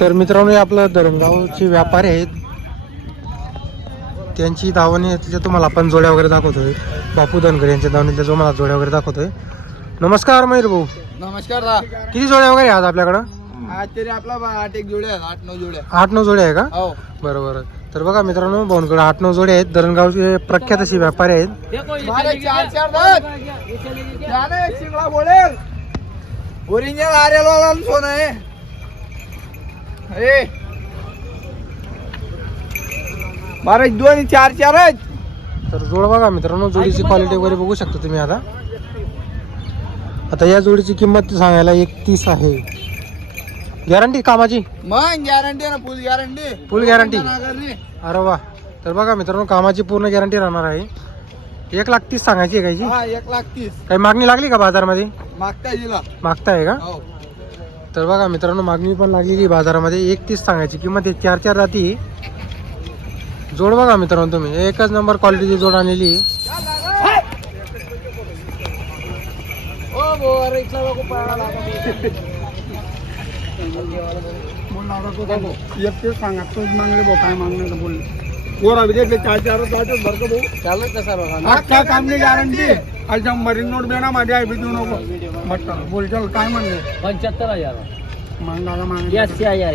तर मित्रांनो आपलं धरमगावचे व्यापारी आहेत त्यांची धावनी त्याच्या तुम्हाला आपण जोड्या वगैरे दाखवतोय जो बापू धनगर यांच्या धावणी जोड्या वगैरे दाखवतोय नमस्कार मयूर भाऊ नमस्कार किती जोड्या वगैरे आहेत आज आपल्याकडं आठ नऊ जोड्या का बरोबर तर बघा मित्रांनो भाऊनकडे आठ नऊ जोडे आहेत दरणगावचे प्रख्यात असे व्यापारी आहेत ओरिजिनल आर एल वाला सोन आहे महाराज दोन चार चार जीज़े जीज़े। देख देख देख ला ला दो तर जोड बघा मित्रांनो जोडीची क्वालिटी वगैरे बघू शकता तुम्ही आता आता या जोडीची किंमत सांगायला एक तीस आहे गॅरंटी कामाची फुल गॅरंटी फुल गॅरंटी अरे वा तर बघा मित्रांनो कामाची पूर्ण गॅरंटी राहणार आहे एक लाख तीस सांगायची एक लाख काही मागणी लागली का काय का तर बघा मित्रांनो मागणी पण लागली लाग बाजारामध्ये एक तीस सांगायची किंमत चार चार जाती जोड बघा मित्रांनो तुम्ही एकच नंबर क्वालिटीची जोड आणलेली वाला बोल ये सांगा तू मागली भाऊ काय मागले ना बोल चार भाऊ चालू कस आज काय काम नाही गॅरंटी आज शंभर नोट देणार बोल बोलचा काय मांगलं पंच्याहत्तर हजार मांडणार जास्ती हजार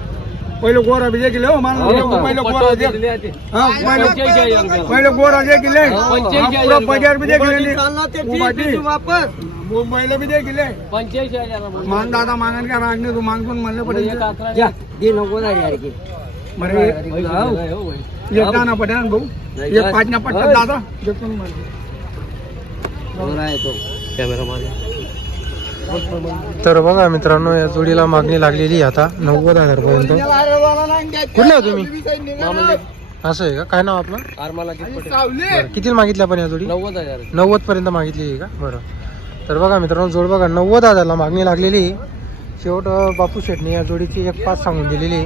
પહેલો ગોરો બીજે કે લેવો માનો પહેલો ગોરો દે હા પહેલો પહેલો ગોરો દે કે લે પૂરો પગાર બીજે કે લે હું માટી વાપસ મુંબઈ પાંચ ના પટ્ટા દાદા तर बघा मित्रांनो या जोडीला मागणी लागलेली आता नव्वद हजार पर्यंत तुम्ही असं आहे का काय नाव आपलं किती मागितल्या पण या जोडी नव्वद हजार नव्वद पर्यंत मागितली आहे का बरं तर बघा मित्रांनो जोड बघा नव्वद हजारला मागणी लागलेली शेवट बापू शेटने या जोडीची एक पाच सांगून दिलेली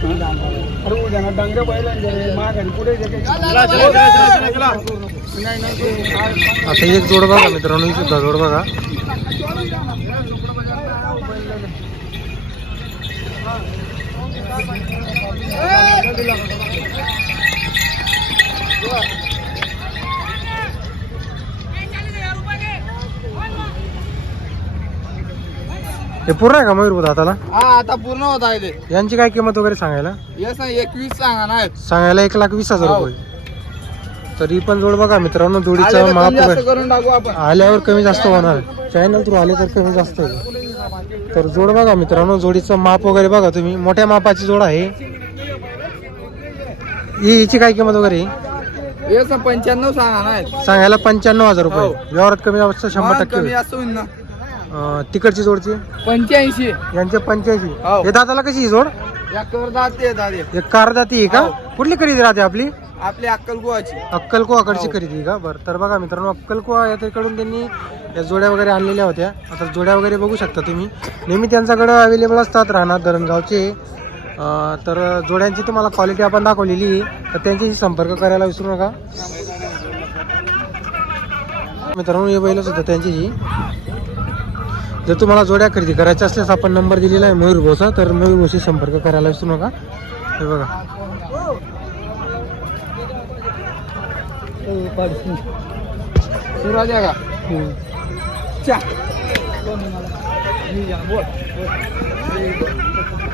एक जोड़ बगा मित्रों सुधा जोड़ बगा Thank you. ते पूर्ण आहे का मयूर उदा आता पूर्ण होत आहे यांची काय किंमत वगैरे सांगायला एकवीस सांगा सांगायला एक लाख वीस हजार रुपये तरी पण जोड बघा मित्रांनो जोडीचा माप गर... आल्यावर कमी जास्त होणार चॅनल थ्रू आले तर कमी जास्त आहे तर जोड बघा मित्रांनो जोडीचं माप वगैरे बघा तुम्ही मोठ्या मापाची जोड आहे हिची काय किंमत वगैरे पंच्याण्णव सांगा सांगायला पंच्याण्णव हजार रुपये व्यवहारात कमी जास्त शंभर टक्के तिकडची जोडची पंच्याऐंशी यांच्या हे दादाला या कशी एक जोड करदाती का कुठली खरेदी राहते आपली आपली अक्कलकुवाकडची खरेदी का बरं तर बघा मित्रांनो या तिकडून त्यांनी या जोड्या वगैरे आणलेल्या होत्या आता जोड्या वगैरे बघू शकता तुम्ही नेहमी त्यांच्याकडं अवेलेबल असतात राहणार धरणगावचे तर जोड्यांची तुम्हाला क्वालिटी आपण दाखवलेली तर त्यांच्याशी संपर्क करायला विसरू नका मित्रांनो हे बैलच होतं त्यांची जर तुम्हाला जोड्या खरेदी करायच्या असल्यास आपण नंबर दिलेला आहे मयूर भोसा तर मयूर उशी संपर्क करायला असतो नका हे बघा